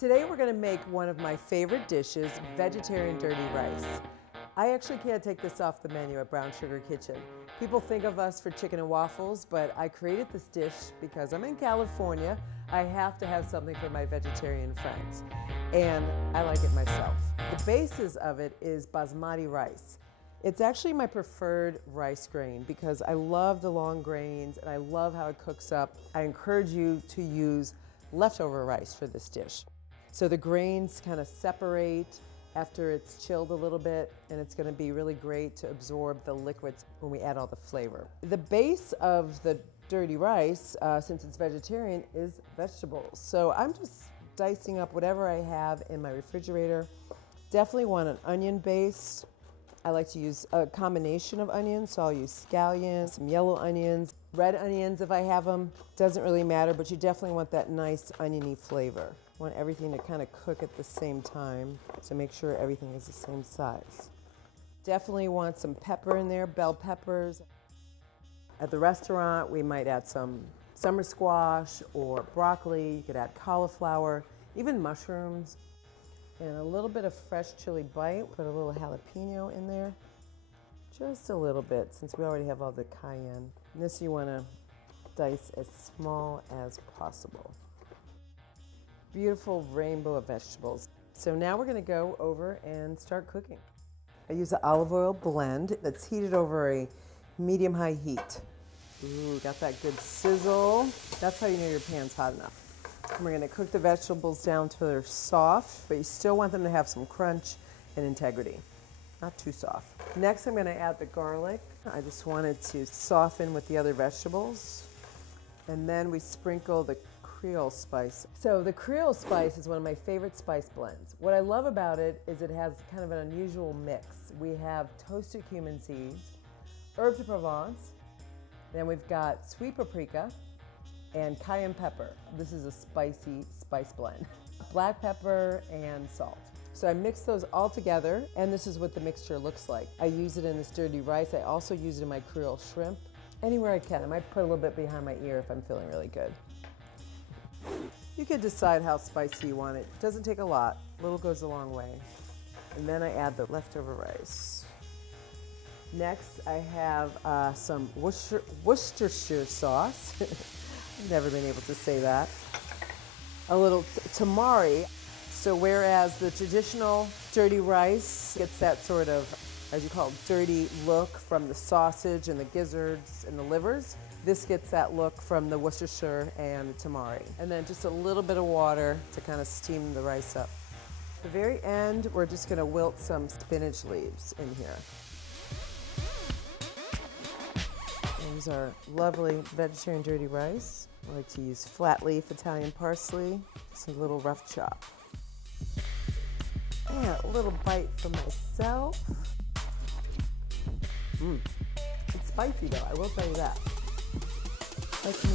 Today we're going to make one of my favorite dishes, vegetarian dirty rice. I actually can't take this off the menu at Brown Sugar Kitchen. People think of us for chicken and waffles, but I created this dish because I'm in California. I have to have something for my vegetarian friends, and I like it myself. The basis of it is basmati rice. It's actually my preferred rice grain because I love the long grains and I love how it cooks up. I encourage you to use leftover rice for this dish. So the grains kind of separate after it's chilled a little bit, and it's going to be really great to absorb the liquids when we add all the flavor. The base of the dirty rice, since it's vegetarian, is vegetables. So I'm just dicing up whatever I have in my refrigerator. Definitely want an onion base. I like to use a combination of onions, so I'll use scallions, some yellow onions, red onions if I have them. Doesn't really matter, but you definitely want that nice oniony flavor. Want everything to kind of cook at the same time, so make sure everything is the same size. Definitely want some pepper in there, bell peppers. At the restaurant, we might add some summer squash or broccoli. You could add cauliflower, even mushrooms. And a little bit of fresh chili bite. Put a little jalapeno in there. Just a little bit, since we already have all the cayenne. And this you want to dice as small as possible. Beautiful rainbow of vegetables. So now we're going to go over and start cooking. I use an olive oil blend that's heated over a medium-high heat. Ooh, got that good sizzle. That's how you know your pan's hot enough. And we're going to cook the vegetables down till they're soft, but you still want them to have some crunch and integrity. Not too soft. Next, I'm going to add the garlic. I just wanted to soften with the other vegetables. And then we sprinkle the Creole Spice. So the Creole Spice is one of my favorite spice blends. What I love about it is it has kind of an unusual mix. We have toasted cumin seeds, herb de Provence, then we've got sweet paprika, and cayenne pepper. This is a spicy spice blend. Black pepper and salt. So I mix those all together, and this is what the mixture looks like. I use it in this dirty rice. I also use it in my Creole shrimp. Anywhere I can. I might put a little bit behind my ear if I'm feeling really good. You can decide how spicy you want it. It doesn't take a lot. Little goes a long way. And then I add the leftover rice. Next, I have some Worcestershire sauce. I've never been able to say that. A little tamari. So whereas the traditional dirty rice gets that sort of, as you call it, dirty look from the sausage and the gizzards and the livers, this gets that look from the Worcestershire and the tamari. And then just a little bit of water to kind of steam the rice up. At the very end, we're just going to wilt some spinach leaves in here. There's our lovely vegetarian dirty rice. I like to use flat leaf Italian parsley, just a little rough chop. And a little bite for myself. It's spicy though, I will tell you that. Like me.